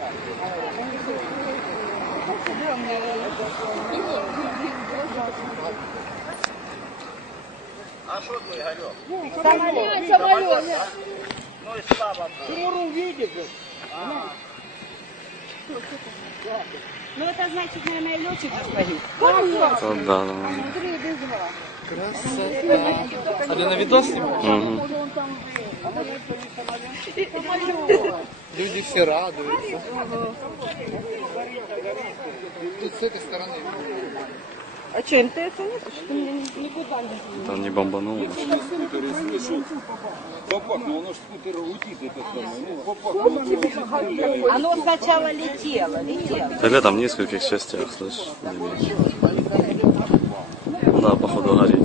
А что ты, Игорек? Самолет. Ну и слава Богу. Тимуру видите? Ну это значит, наверное, летчик господин. Конечно. Да. Красота. А ты на видос снимаешь? Люди все радуются. Тут с этой стороны. А что, МТС нет? Никуда не. Там не бомбануло. Попах, но оно ж скутер летит, это самое. Оно сначала летело. Тогда там в нескольких частях, слышишь? Да, походу горит.